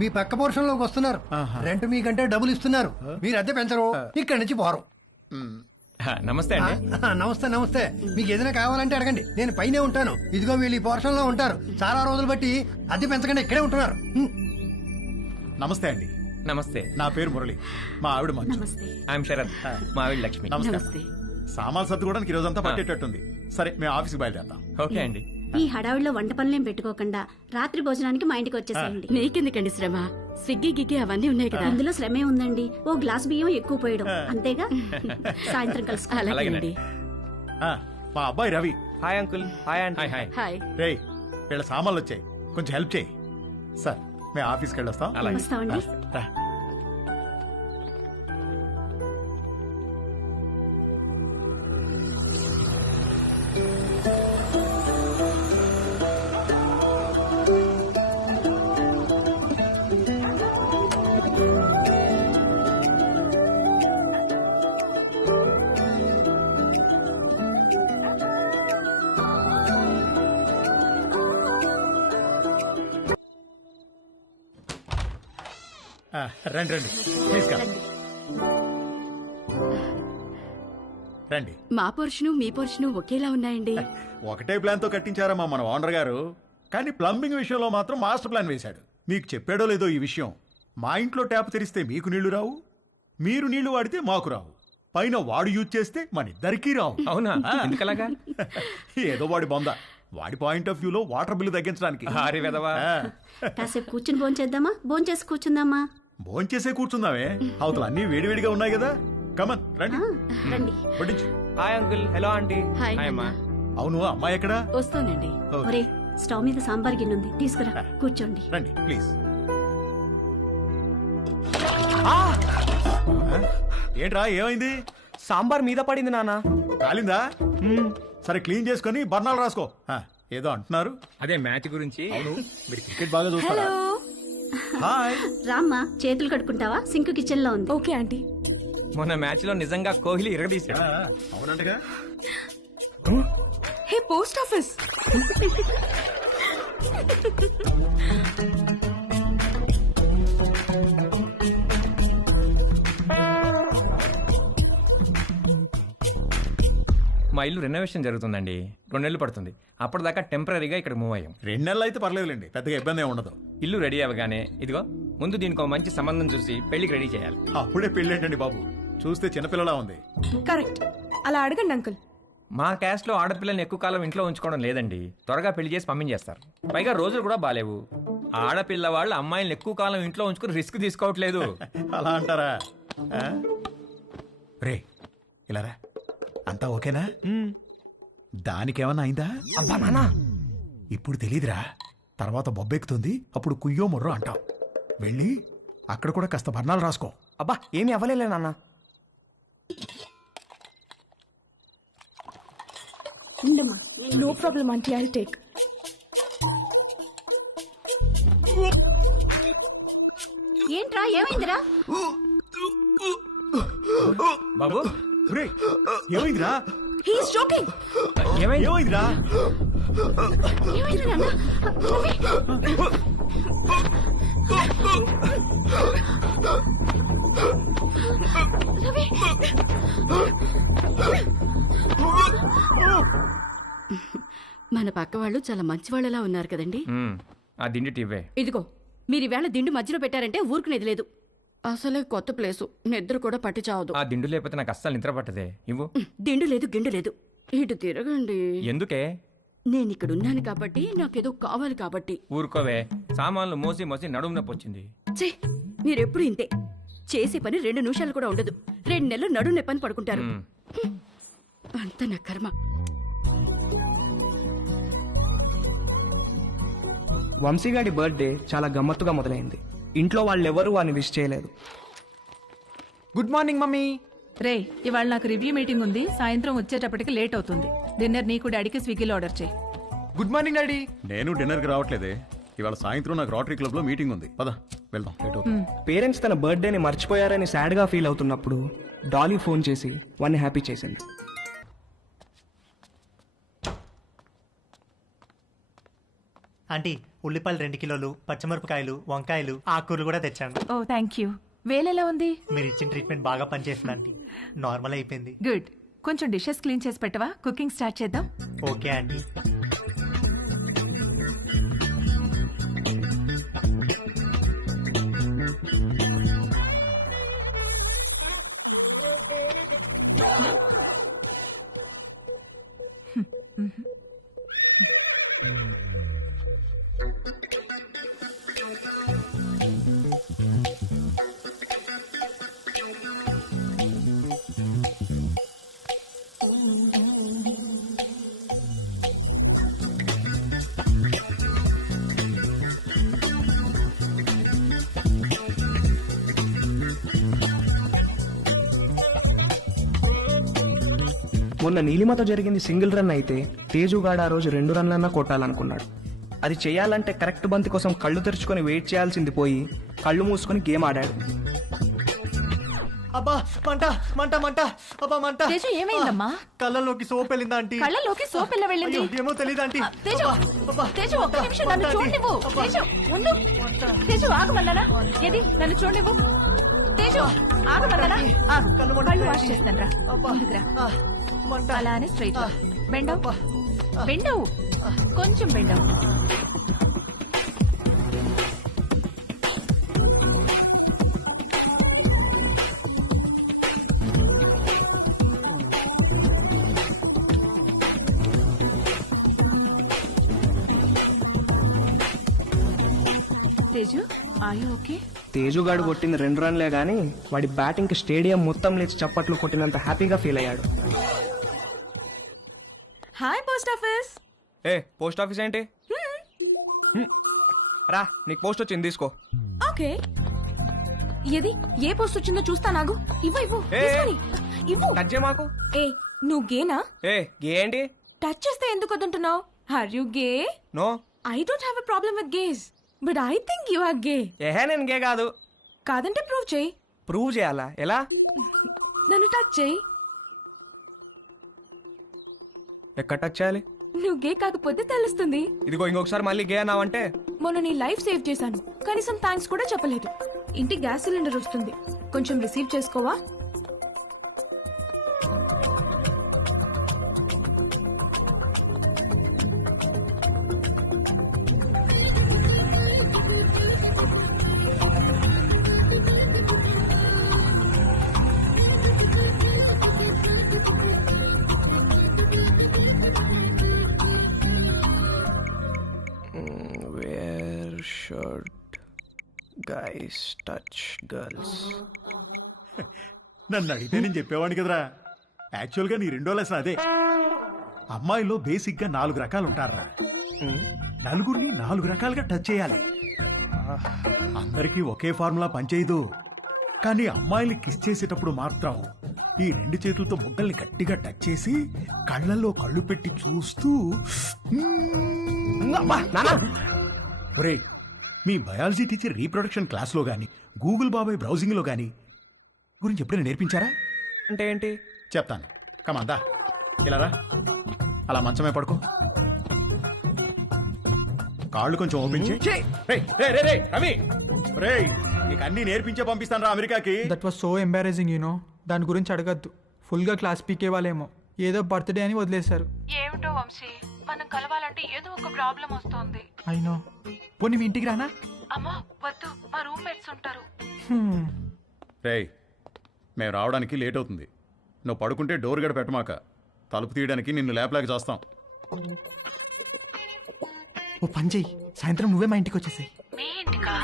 మీ పక్క పోర్షన్ లోకి వస్తున్నారు. రెంట్ మీకంటే డబ్బులు ఇస్తున్నారు. మీరు అద్దె పెంచరు, ఇక్కడి నుంచి పోరు. నమస్తే అండి. నమస్తే నమస్తే. మీకు ఏదైనా కావాలంటే అడగండి, నేను పైనే ఉంటాను. ఇదిగో వీళ్ళు ఈ పోర్షన్ లో ఉంటారు. చాలా రోజులు బట్టి అద్దె పెంచకుండా ఇక్కడే ఉంటున్నారు. నమస్తే అండి. నమస్తే. నా పేరు మురళి, మా ఆవిడ మంచు. ఐఎమ్ శరత్, మా ఆవిడ లక్ష్మి. నమస్తే. సామాన్లు సర్దుకోవడానికి ఈ రోజంతా పట్టేటట్టుంది. సరే, మేము ఆఫీస్కి బయలుదేరుతాం. ఓకే అండి. ఈ హడావిడిలో వంట పనులేం పెట్టుకోకుండా రాత్రి భోజనానికి మా ఇంటికి వచ్చేసేయండి. నీకెందుకండి శ్రమ? స్విగ్గీ గిగ్గి అవన్నీ ఉన్నాయి కదా. అందులో శ్రమే ఉందండి. ఓ గ్లాస్ బియ్యం ఎక్కువ పోయడం అంతేగా. సాయంత్రం కలుసు. అలాగేనండి. మా అబ్బాయి Ravi. Hi uncle. Hi aunty. Hi. Hi. రేయ్, వీళ్ళ సామాన్లు వచ్చాయి, కొంచెం హెల్ప్ చేయి. సార్, మేము ఆఫీస్కి వెళ్ళొస్తాం. వస్తామండి. రా. రండి రండి, ప్లీజ్ కమ్. రండి. మా పోర్షను మీ పోర్షను ఒకేలా ఉన్నాయండి. ఒకటే ప్లాన్ తో కట్టించారమ్మా మన ఓనర్ గారు, కానీ ప్లంబింగ్ విషయంలో మాత్రం మాస్టర్ ప్లాన్ వేశాడు. మీకు చెప్పాడో లేదో ఈ విషయం, మా ఇంట్లో ట్యాప్ తెరిస్తే మీకు నీళ్లు రావు, మీరు నీళ్లు వాడితే మాకు రావు, పైన వాడు యూజ్ చేస్తే మన ఇద్దరికీ రావు. అవునా? ఎందుకలాగా? ఏదో వాడి బొంద. వాడి పాయింట్ ఆఫ్ వ్యూలో వాటర్ బిల్లు తగ్గించడానికి. హారి వెదవా. కాసేపు కూర్చుని భోంచేద్దామా? భోంచేసి కూర్చుందామా? భోంచేసే కూర్చుందామే, అవతల అన్ని వేడివేడిగా ఉన్నాయి కదా. కమన్ రండి, రండి. వడ్డించు. Hi uncle. Hello aunty. Hi hi అమ్మా. అవును, అమ్మాయి ఎక్కడా? వస్తానండి. ఒరే, స్టవ్ మీద సాంబార్ గిన్నె ఉంది, తీసుకురా. కూర్చోండి. రండి ప్లీజ్. ఏంట్రా, ఏమైంది? సాంబార్ మీద పడింది నాన్న. కాలిందా? సరే, క్లీన్ చేసుకొని బర్ణాలు రాసుకో. ఏదో అంటున్నారు. అదే మ్యాచ్ గురించి. అవును, మీరు క్రికెట్ బాగా చూస్తారా? హాయ్. రామ్మా, చేతులు కడుక్కుంటావా? సింక్ కిచెన్ లో ఉంది. Okay aunty. మొన్న మ్యాచ్ లో నిజంగా కోహ్లీ ఇరగదీశాడు. అవునంటగా. హే, పోస్ట్ ఆఫీస్. మా ఇల్లు రెనోవేషన్ జరుగుతుందండి. 2 నెలలు పడుతుంది. అప్పటిదాకా టెంపరీగా ఇక్కడ మూవ్ అయ్యాం. 2 నెలలు అయితే పర్లేదులేండి, పెద్దగా ఇబ్బంది ఏమి ఉండదు. ఇల్లు రెడీ అవ్వగానే ఇదిగో ముందు దీనికి ఒక మంచి సంబంధం చూసి పెళ్లికి రెడీ చేయాలి. అప్పుడే పెళ్ళేంటండి బాబు, చూస్తే చిన్నపిల్లలా ఉంది. కరెక్ట్. అలా అడగండి అంకుల్. మా క్యాస్ట్ లో ఆడపిల్లల్ని ఎక్కువ కాలం ఇంట్లో ఉంచుకోవడం లేదండి. త్వరగా పెళ్లి చేసి పంపించేస్తారు. పైగా రోజులు కూడా బాలేవు. ఆడపిల్ల వాళ్ళు అమ్మాయిలను ఎక్కువ కాలం ఇంట్లో ఉంచుకుని రిస్క్ తీసుకోవట్లేదు. అలా అంటారా? రే, ఇలా రా. అంతా ఓకేనా? దానికేమన్నా అయిందా? అబ్బా నాన్న, ఇప్పుడు తెలీదురా, తర్వాత బొబ్బెక్కుతుంది, అప్పుడు కుయ్యో ముర్రో అంటాం. వెళ్ళి అక్కడ కూడా కాస్త బర్ణాలు రాసుకో. అబ్బా ఏమి అవ్వలేలే నాన్న. No problem aunty, I take. ఏంట్రా, ఏమైందిరా? బాబు, రే, ఏమైందిరా? He's joking. ఏమైందిరా? ఏమైంది నాన్న? రవి! మన పక్క వాళ్ళు చాలా మంచి వాళ్ళలా ఉన్నారు కదండి. ఆ దిండి టివ్వే. ఇదిగో, మీరు ఈవేళ దిండు మధ్యలో పెట్టారంటే ఊరుకునేది లేదు. అసలే కొత్త ప్లేసు, నిద్ర కూడా పట్టి చావదు. ఆ దిండు లేకపోతే నాకు అస్సలు నిద్ర పట్టదే. ఇవ్వు. దిండు లేదు, గిండు లేదు. ఇటు తిరగండి. ఎందుకే? నేను ఇక్కడ ఉన్నాను కాబట్టి, నాకేదో కావాలి కాబట్టి. ఊరుకోవే, సామాన్లు మోసి మోసి నడుము నొప్పి వచ్చింది. ఛీ, మీరెప్పుడు ఇంతే. చేసే పని 2 నిమిషాలు కూడా ఉండదు. 2 నెలలు నడు నెప్పని పడుకుంటారు. అంత నా కర్మ. వంశీగాడి బర్త్డే చాలా గమ్మత్తుగా మొదలైంది. ఇంట్లో వాళ్ళెవరూ వాడిని విష్ చేయలేదు. Good morning mummy. రే, ఇవాళ నాకు రివ్యూ మీటింగ్ ఉంది. సాయంత్రం వచ్చేటప్పటికి లేట్ అవుతుంది. డిన్నర్ నీకు డాడీకి స్విగ్గీలో ఆర్డర్ చేయి. Good morning daddy. నేను డిన్నర్కి రావట్లేదే, ఇవాళ సాయంత్రం నాకు రోటరీ క్లబ్ లో మీటింగ్ ఉంది. పద వెళ్దాం, లేట్ అవుతుంది. పేరెంట్స్ తన బర్త్డేని మర్చిపోయారని సాడ్గా ఫీల్ అవుతున్నప్పుడు డాలీ ఫోన్ చేసి వాడిని హ్యాపీ చేసింది. ఆంటీ, ఉల్లిపాయలు 2 కిలోలు, పచ్చిమిరపకాయలు, వంకాయలు, ఆకుకూరలు కూడా తెచ్చాను. ఓ థ్యాంక్ యూ. వేలెలా ఉంది? మీరు ఇచ్చిన ట్రీట్మెంట్ బాగా పనిచేసింది ఆంటీ. నార్మల్ అయిపోయింది. గుడ్. కొంచెం డిషెస్ క్లీన్ చేసి పెట్టవా? కుకింగ్ స్టార్ట్ చేద్దాం. Okay aunty. మొన్న నీలిమతో జరిగింది సింగిల్ రన్ అయితే తేజుగాడు ఆ రోజు 2 రన్లన్నా కొట్టాలనుకున్నాడు. అది చేయాలంటే కరెక్ట్ బంతి కోసం కళ్ళు తెరుచుకొని వెయిట్ చేయాల్సింది పోయి కళ్ళు మూసుకొని గేమ్ ఆడాడు. అబ్బా మంట మంట మంట, అబ్బా మంట. తేజు ఏమైందమ్మా? కళ్ళలోకి సోప్ వెళ్ళిందా ఆంటీ? కళ్ళలోకి సోప్ ఎలా వెళ్ళింది? అయ్యో, ఏమో తెలియదు ఆంటీ. తేజు, తేజు ఒక్క నిమిషం నన్ను చూడనివ్వు. తేజు ఉండు. తేజు ఆగమన్నానా? ఏది నన్ను చూడనివ్వు. తేజు ఆగమన్నానా? ఆగు. కళ్ళు వాష్ చేస్తాను రా. ముందుకురా. అలానే స్ట్రైట్ బెండవు బెండవు కొంచెం బెండవు. Teju are you okay? తేజుగాడు కొట్టింది 2 రన్లే గానీ వాడి బ్యాటింగ్కి స్టేడియం మొత్తం లేచి చప్పట్లు కొట్టినంత హ్యాపీగా ఫీల్ అయ్యాడు. Hi post office. ఏ పోస్ట్ ఆఫీస్ ఏంటి? రా నీకు పోస్ట్ వచ్చింది తీసుకో. ఓకే. ఏది ఏ పోస్ట్ వచ్చిందో చూస్తా. నాగు ఇవ్వు ఇవ్వు ఏ, తీసుకొని. ఇవ్వు. టచ్ చేయ మాకు. ఏ నువ్వు గేనా? ఏ గే ఏంటి? టచ్ చేస్తే ఎందుకు వద్దంటున్నావు? Are you gay? No. I don't have a problem with gays but I think you are gay. ఏహే నేను గే కాదు. కాదంటే ప్రూవ్ చేయి. ప్రూవ్ చేయాలా? ఎలా? నన్ను టచ్ చేయి. ఎక్కడ టచ్ చేయాలి? నువ్వు గే కాకపోతే తెలుస్తుంది. ఇదిగో ఇంకొకసారి మళ్ళీ గే అన్నావంటే. మొన్న నీ లైఫ్ సేవ్ చేశాను, కనీసం థ్యాంక్స్ కూడా చెప్పలేదు. ఇంటికి గ్యాస్ సిలిండర్ వస్తుంది, కొంచెం receive చేసుకోవా? Where should guys touch girls? నన్ను అడిగితే నేను చెప్పేవాడిని కదరా. యాక్చువల్గా నీ 2వ లెసన్ అదే. అమ్మాయిలో బేసిక్గా 4 రకాలు ఉంటారా. నలుగురిని 4 రకాలుగా టచ్ చేయాలి. అందరికీ ఒకే ఫార్ములా పనిచేయదు. కానీ అమ్మాయిని కిస్ చేసేటప్పుడు మాత్రం ఈ 2 చేతులతో బొగ్గల్ని గట్టిగా టచ్ చేసి కళ్ళల్లో కళ్ళు పెట్టి చూస్తూ ఒరేయ్, మీ బయాలజీ టీచర్ రీప్రొడక్షన్ క్లాస్లో గాని గూగుల్ బాబాయ్ బ్రౌజింగ్లో గాని గురించి ఎప్పుడైనా నేర్పించారా? అంటే ఏంటి? చెప్తాను. కమాందా ఇలా రా. అలా మంచమే పడుకో. కాళ్ళు కొంచెం ఓపెన్ చేయి. రవి రేయ్, నీకు అన్ని నేర్పించే పంపిస్తాను రా అమెరికాకి. That was so embarrassing you know. దాని గురించి అడగద్దు. ఫుల్గా క్లాస్ పీకే వాళ్ళేమో ఏదో బర్త్డే అని వదిలేశారు. ఏమిటో వంశీ, మనం కలవాలంటే ఏదో ఒక ప్రాబ్లం వస్తోంది. అయినో. పోనీ మీ ఇంటికి రానా? అమ్మా వద్దు, మా రూమ్మేట్స్ ఉంటారు. రేయ్, మేము రావడానికి లేట్ అవుతుంది. నువ్వు పడుకుంటే డోర్ గడ పెట్టమాక. తలుపు తీయడానికి నిన్ను లేపలేక చేస్తాం. ఓ పని చెయ్యి, సాయంత్రం నువ్వే మా ఇంటికి వచ్చేసాయి. మీ ఇంటికా?